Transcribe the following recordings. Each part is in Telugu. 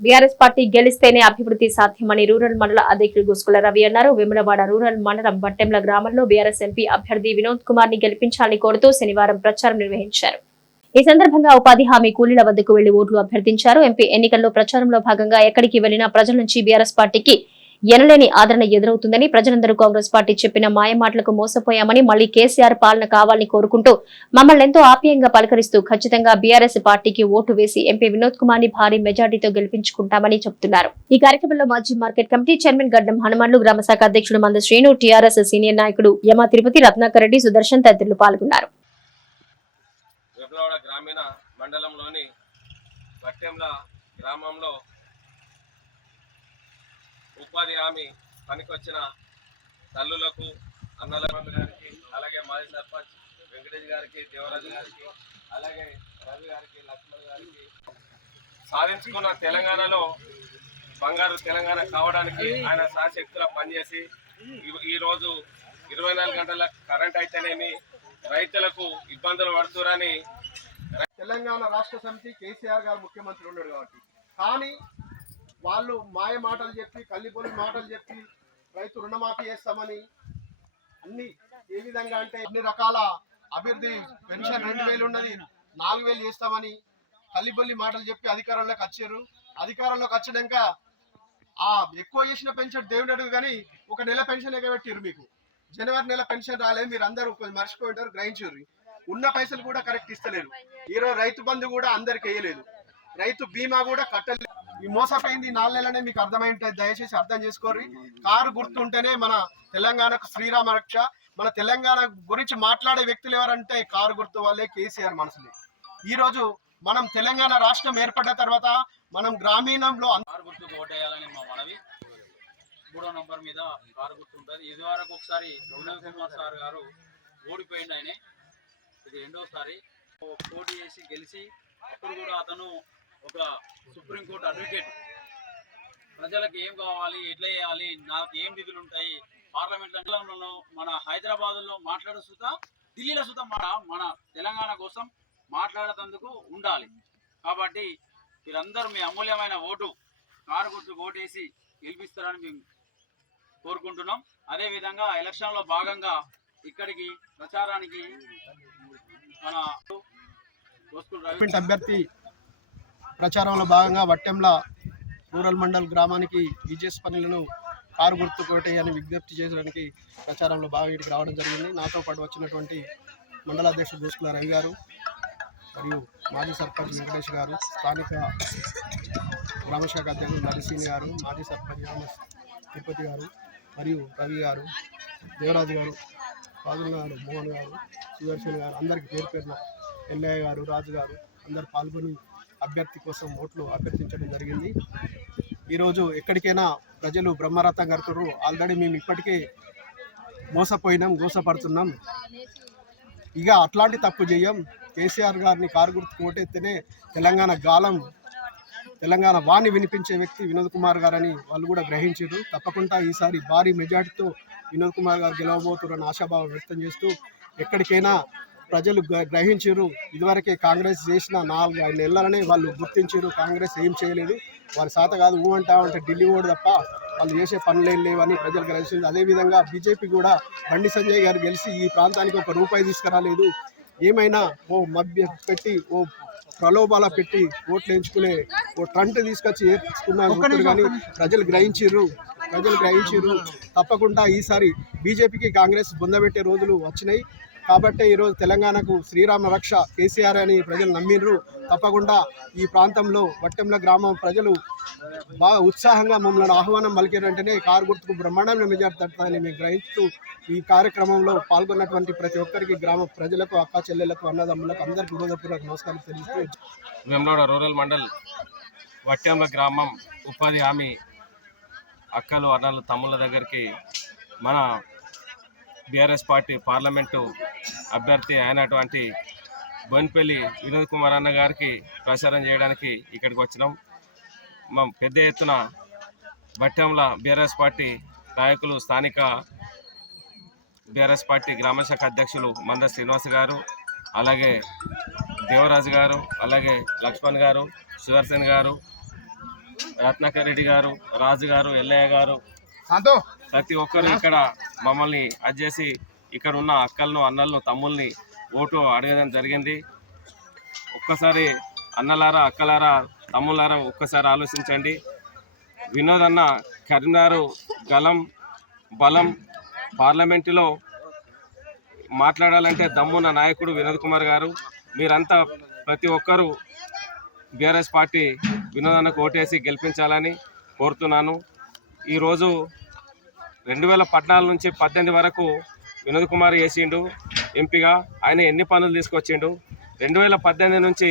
బీఆర్ఎస్ పార్టీ గెలిస్తేనే అభివృద్ధి సాధ్యమని రూరల్ మండల అధ్యక్షుడు గుసుకుల రవి అన్నారు. వేములవాడ రూరల్ మండలం బట్టెంల గ్రామంలో బీఆర్ఎస్ ఎంపీ అభ్యర్థి వినోద్ కుమార్ని గెలిపించాలని కోరుతూ శనివారం ప్రచారం నిర్వహించారు. ఈ సందర్భంగా ఉపాధి హామీ కూలీల వద్దకు వెళ్ళి ఓట్లు అభ్యర్థించారు. ఎంపీ ఎన్నికల్లో ప్రచారంలో భాగంగా ఎక్కడికి వెళ్ళినా ప్రజల నుంచి బీఆర్ఎస్ పార్టీకి ఎనలేని ఆదరణ ఎదురవుతుందని ప్రజలందరూ కాంగ్రెస్ పార్టీ చెప్పిన మాయ మాటలకు మోసపోయామని మళ్ళీ కేసీఆర్ పాలన కావాలని కోరుకుంటూ మమ్మల్ని ఎంతో ఆప్యాయంగా పలకరిస్తూ ఖచ్చితంగా బీఆర్ఎస్ పార్టీకి ఓటు వేసి ఎంపీ వినోద్ కుమార్ని భారీ మెజార్టీతో గెలిపించుకుంటామని చెబుతున్నారు ఈ కార్యక్రమంలో మాజీ మార్కెట్ కమిటీ చైర్మన్ గడ్డం హనుమాన్లు గ్రామ శాఖ అధ్యక్షుడు మంద శ్రీను టీఆర్ఎస్ సీనియర్ నాయకుడు యమా తిరుపతి రత్నాకర్ రెడ్డి సుదర్శన్ తదితరులు పాల్గొన్నారు. విప్లవాడ గ్రామీణ మండలంలోని వట్టెంల గ్రామంలో ఉపాధి హామీ పనికొచ్చిన తల్లులకు అన్నల గారికి అలాగే మాజీ సర్పంచ్ వెంకటేష్ గారికి దేవరాజు గారికి అలాగే రవి గారికి లక్ష్మణ్ గారికి. సాధించుకున్న తెలంగాణలో బంగారు తెలంగాణ కావడానికి ఆయన సాశక్తుల పనిచేసి ఈ- రోజు ఇరవై నాలుగు గంటల కరెంట్ అయితేనేమి రైతులకు ఇబ్బందులు పడుతురని తెలంగాణ రాష్ట్ర సమితి కేసీఆర్ గారు ముఖ్యమంత్రి ఉన్నాడు కాబట్టి. కానీ వాళ్ళు మాయ మాటలు చెప్పి కల్లిపొలి మాటలు చెప్పి రైతు రుణమాఫీ చేస్తామని అన్ని ఏ విధంగా అంటే అన్ని రకాల అభివృద్ధి పెన్షన్ రెండు వేలు ఉన్నది నాలుగు వేలు చేస్తామని కల్లిబొల్లి మాటలు చెప్పి అధికారంలోకి వచ్చారు. అధికారంలోకి వచ్చినాక ఆ ఎక్కువ చేసిన పెన్షన్ దేవుడు అడుగు కానీ ఒక నెల పెన్షన్ ఎగబెట్టారు మీకు. జనవరి నెల పెన్షన్ రాలేదు మీరు అందరూ కొంచెం మర్చిపోయింటారు గ్రహించారు ఉన్న పైసలు కూడా కరెక్ట్ ఇస్తలేరు. ఈరోజు రైతు బంధు కూడా అందరికి వేయలేదు. రైతు బీమా కూడా కట్టలేదు. ఈ మోసపోయింది నాలుగు నెలలనే మీకు అర్థమైంటుంది దయచేసి అర్థం చేసుకోరు కారు గుర్తుంటేనే మన తెలంగాణకు శ్రీరామ రక్ష మన తెలంగాణ గురించి మాట్లాడే వ్యక్తులు ఎవరంటే కారు గుర్తు వాళ్ళే కేసీఆర్ మనసులే ఈరోజు మనం తెలంగాణ రాష్ట్రం ఏర్పడిన తర్వాత మనం గ్రామీణంలో కారు గుర్తుకు ఓటేయాలని మా మనవి. మూడో నంబర్ మీద కారు గుర్తు ఉంటుంది ఇది వరకు ఒకసారి వినోద్ కుమార్ సార్ గారు ఓడిపోయింది ఆయన. ఇది రెండోసారి. పోటీ చేసి గెలిచి అప్పుడు కూడా అతను ఒక సుప్రీంకోర్టు అడ్వకేట్. ప్రజలకు ఏం కావాలి ఎట్లా చేయాలి నాకు ఏం విధులు ఉంటాయి పార్లమెంట్ మన హైదరాబాద్లో మాట్లాడు సుతా ఢిల్లీలో సుతా మన మన తెలంగాణ కోసం మాట్లాడేందుకు ఉండాలి. కాబట్టి మీరందరూ మీ అమూల్యమైన ఓటు కారు గుర్తు ఓటేసి గెలిపిస్తారని మేము కోరుకుంటున్నాం. అదేవిధంగా ఎలక్షన్లో భాగంగా ఇక్కడికి ప్రచారానికి మన అభ్యర్థి ప్రచారంలో భాగంగా వట్టెంల రూరల్ మండల్ గ్రామానికి విజయస్ పనులను కారు గుర్తు కోటేయని విజ్ఞప్తి చేయడానికి ప్రచారంలో బాగా ఇటుకు రావడం జరిగింది. నాతో పాటు వచ్చినటువంటి మండల అధ్యక్షుడు దోసుకుల రవి గారు మరియు మాజీ సర్పంచ్ వెంకటేష్ గారు స్థానిక గ్రామశాఖ అధ్యక్షుడు నరసీని గారు మాజీ సర్పంచ్ రామ తిరుపతి గారు మరియు రవి గారు దేవరాజు గారు రాజుల గారు మోహన్ గారు సుదర్శన్ గారు అందరికీ పేరు పేరున ఎల్లయ్య గారు రాజు గారు అందరు పాల్గొని అభ్యర్థి కోసం ఓట్లు అభ్యర్థించడం జరిగింది. ఈరోజు ఎక్కడికైనా ప్రజలు బ్రహ్మరథం కడుతున్నారు ఆల్రెడీ మేము ఇప్పటికే మోసపోయినాం మోసపడుతున్నాం. ఇక అట్లాంటి తప్పు చేయం. కేసీఆర్ గారిని కారు గుర్తు ఓటెత్తేనే తెలంగాణ గాలం తెలంగాణ వాణి వినిపించే వ్యక్తి వినోద్ కుమార్ గారని వాళ్ళు కూడా గ్రహించారు. తప్పకుండా ఈసారి భారీ మెజార్టీతో వినోద్ కుమార్ గారు గెలవబోతున్నారని ఆశాభావం వ్యక్తం చేస్తూ ఎక్కడికైనా ప్రజలు గ్ర- గ్రహించారు ఇదివరకే కాంగ్రెస్ చేసిన నాలుగు ఐదు నెలలనే వాళ్ళు గుర్తించారు కాంగ్రెస్ ఏం చేయలేదు. వారి శాత కాదు ఊ అంటా అంటే ఢిల్లీ ఓడు తప్ప వాళ్ళు చేసే పనులు ఏం లేవని ప్రజలు గ్రహించింది అదేవిధంగా బీజేపీ కూడా బండి సంజయ్ గారు గెలిచి ఈ ప్రాంతానికి ఒక రూపాయి తీసుకురాలేదు. ఏమైనా ఓ మభ్య పెట్టి ఓ ప్రలోభాల పెట్టి ఓట్లు ఎంచుకునే ఓ ట్రంట్ తీసుకొచ్చి ఏర్చుకున్నారు కానీ ప్రజలు గ్రహించారు ప్రజలు గ్రహించారు తప్పకుండా ఈసారి బీజేపీకి కాంగ్రెస్ బొందబెట్టే రోజులు వచ్చినాయి. కాబట్టి ఈరోజు తెలంగాణకు శ్రీరామ రక్ష కేసీఆర్ అని ప్రజలు నమ్మిండ్రు. తప్పకుండా ఈ ప్రాంతంలో వట్టెంల గ్రామం ప్రజలు బాగా ఉత్సాహంగా మమ్మల్ని ఆహ్వానం పలికారంటేనే కారు గుర్తుకు బ్రహ్మాండమైన మెజార్టీ తట్టుతుందని మేము గ్రహిస్తూ ఈ కార్యక్రమంలో పాల్గొన్నటువంటి ప్రతి ఒక్కరికి గ్రామ ప్రజలకు అక్క చెల్లెలకు అన్నదమ్ములకు అందరికీ హృదయపూర్వక నమస్కారం తెలుస్తూ వేములవాడ రూరల్ మండల్ వట్టెంల గ్రామం ఉపాధి హామీ అక్కలు అన్నలు తమ్ముళ్ళ దగ్గరికి మన బీఆర్ఎస్ పార్టీ పార్లమెంటు అభ్యర్థి అయినటువంటి బోన్పల్లి వినోద్ కుమార్ అన్న గారికి ప్రచారం చేయడానికి ఇక్కడికి వచ్చినాం. మా పెద్ద ఎత్తున బట్టంల బీఆర్ఎస్ పార్టీ నాయకులు స్థానిక బీఆర్ఎస్ పార్టీ గ్రామశాఖ అధ్యక్షులు మంద శ్రీనివాస్ గారు అలాగే దేవరాజు గారు అలాగే లక్ష్మణ్ గారు సుదర్శన్ గారు రత్నాకర్ రెడ్డి గారు రాజు గారు ఎల్లయ్య గారు. ప్రతి ఒక్కరు ఇక్కడ మమ్మల్ని అజ్జేసి ఇక్కడ ఉన్న అక్కలను అన్నలను తమ్ముల్ని ఓటు అడగడం జరిగింది. ఒక్కసారి అన్నలారా అక్కలారా తమ్ములారా ఒక్కసారి ఆలోచించండి. వినోద్ అన్న కరీంనగర్ గలం బలం పార్లమెంటులో మాట్లాడాలంటే దమ్మున్న నాయకుడు వినోద్ కుమార్ గారు. మీరంతా ప్రతి ఒక్కరూ బీఆర్ఎస్ పార్టీ వినోదన్నకు ఓటేసి గెలిపించాలని కోరుతున్నాను. ఈరోజు రెండు వేల పద్నాలుగు నుంచి పద్దెనిమిది వరకు వినోద్ కుమార్ చేసిండు ఎంపీగా. ఆయన ఎన్ని పనులు తీసుకొచ్చిండు? రెండు వేల పద్దెనిమిది నుంచి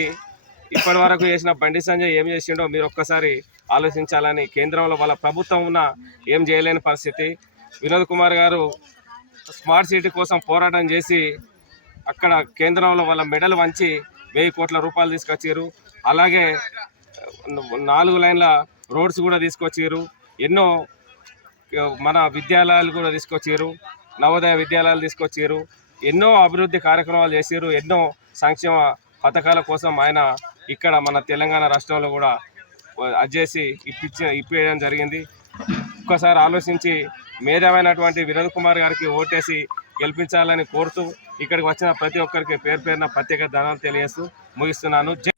ఇప్పటి వరకు చేసిన బండి సంజయ్ ఏం చేసిండో మీరు ఒక్కసారి ఆలోచించాలని కేంద్రంలో వాళ్ళ ప్రభుత్వం ఉన్న ఏం చేయలేని పరిస్థితి. వినోద్ కుమార్ గారు స్మార్ట్ సిటీ కోసం పోరాటం చేసి అక్కడ కేంద్రంలో వాళ్ళ మెడల్ వంచి వెయ్యి కోట్ల రూపాయలు తీసుకొచ్చారు. అలాగే నాలుగు లైన్ల రోడ్స్ కూడా తీసుకొచ్చారు. ఎన్నో మన విద్యాలయాలు కూడా తీసుకొచ్చారు నవోదయ విద్యాలయాలు తీసుకొచ్చారు ఎన్నో అభివృద్ధి కార్యక్రమాలు చేశారు ఎన్నో సంక్షేమ పథకాల కోసం ఆయన ఇక్కడ మన తెలంగాణ రాష్ట్రంలో కూడా అజ్జేసి ఇప్పించ ఇప్పించడం జరిగింది. ఒక్కసారి ఆలోచించి మేధావైనటువంటి వినోద్ కుమార్ గారికి ఓటేసి గెలిపించాలని కోరుతూ ఇక్కడికి వచ్చిన ప్రతి ఒక్కరికి పేరు పేరున ప్రత్యేక ధనాలు తెలియజేస్తూ ముగిస్తున్నాను.